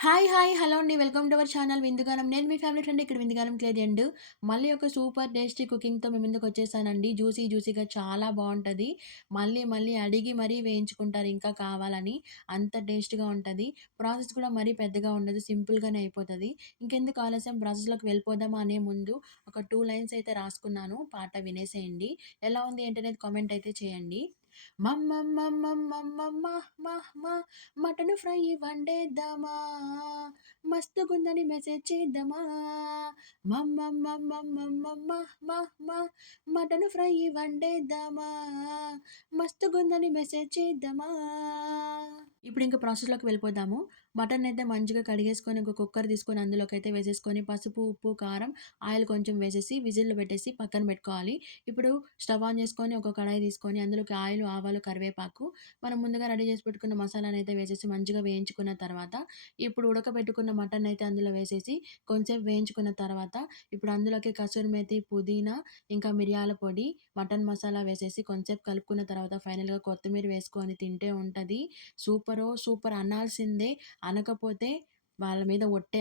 Hi! Hi! Hello అండి. Welcome to our channel విందుగానం. నేను మీ ఫ్యామిలీ ఫ్రెండ్ ఇక్కడ విందుగానం క్లేజెండ్. మళ్ళీ ఒక సూపర్ టేస్టీ కుకింగ్‌తో మేము ముందుకు వచ్చేసానండి జ్యూసీ జ్యూసీగా చాలా బాగుంటుంది మళ్ళీ మళ్ళీ అడిగి మరీ వేయించుకుంటారు ఇంకా కావాలని. అంత టేస్ట్‌గా ఉంటుంది ప్రాసెస్ కూడా మరీ పెద్దగా ఉండదు. సింపుల్‌గానే అయిపోతుంది ఇంకెందుకు ఆలస్యం ప్రాసెస్‌లోకి వెళ్ళిపోదామా అనే ముందు ఒక టూ లైన్స్ అయితే రాసుకున్నాను. పాట వినేసేయండి. ఎలా ఉంది ఏంటనేది కామెంట్ అయితే చేయండి. మమ్మమ్మమ్మమ్మమ్మమ్మ మహ్ మటను ఫ్రై వండేద్దామా మస్తుగుందని మెసేజ్ చేద్దామా మమ్మమ్మమ్మమ్మమ్మమ్మ మహ్ మటను ఫ్రై వండేద్దామా మస్తుగుందని మెసేజ్ చేద్దామా ఇప్పుడు ఇంకా ప్రాసెస్‌లోకి వెళ్ళిపోదాము. మటన్ అయితే మంచిగా కడిగేసుకొని ఒక కుక్కర్ తీసుకొని అయితే వేసేసుకొని పసుపు, ఉప్పు, కారం, ఆయిల్ కొంచెం వేసేసి విజిల్‌లో పెట్టేసి పక్కన పెట్టుకోవాలి. ఇప్పుడు స్టవ్ ఆన్ చేసుకొని ఒక కడాయి తీసుకొని అందులోకి ఆయిల్, ఆవాలు, కరివేపాకు మనం ముందుగా రెడీ చేసి పెట్టుకున్న మసాలానైతే వేసేసి మంచిగా వేయించుకున్న తర్వాత ఇప్పుడు ఉడకబెట్టుకున్న మటన్ అయితే అందులో వేసేసి కొంచెంసేపు వేయించుకున్న తర్వాత ఇప్పుడు అందులోకి కసూరి మేతి, పుదీనా, ఇంకా మిరియాల పొడి, మటన్ మసాలా వేసేసి కొంచెంసేపు కలుపుకున్న తర్వాత ఫైనల్‌గా కొత్తిమీర వేసుకొని తింటే ఉంటుంది సూపరో సూపర్ అనాల్సిందే. అనకపోతే వాళ్ళ మీద ఒట్టే.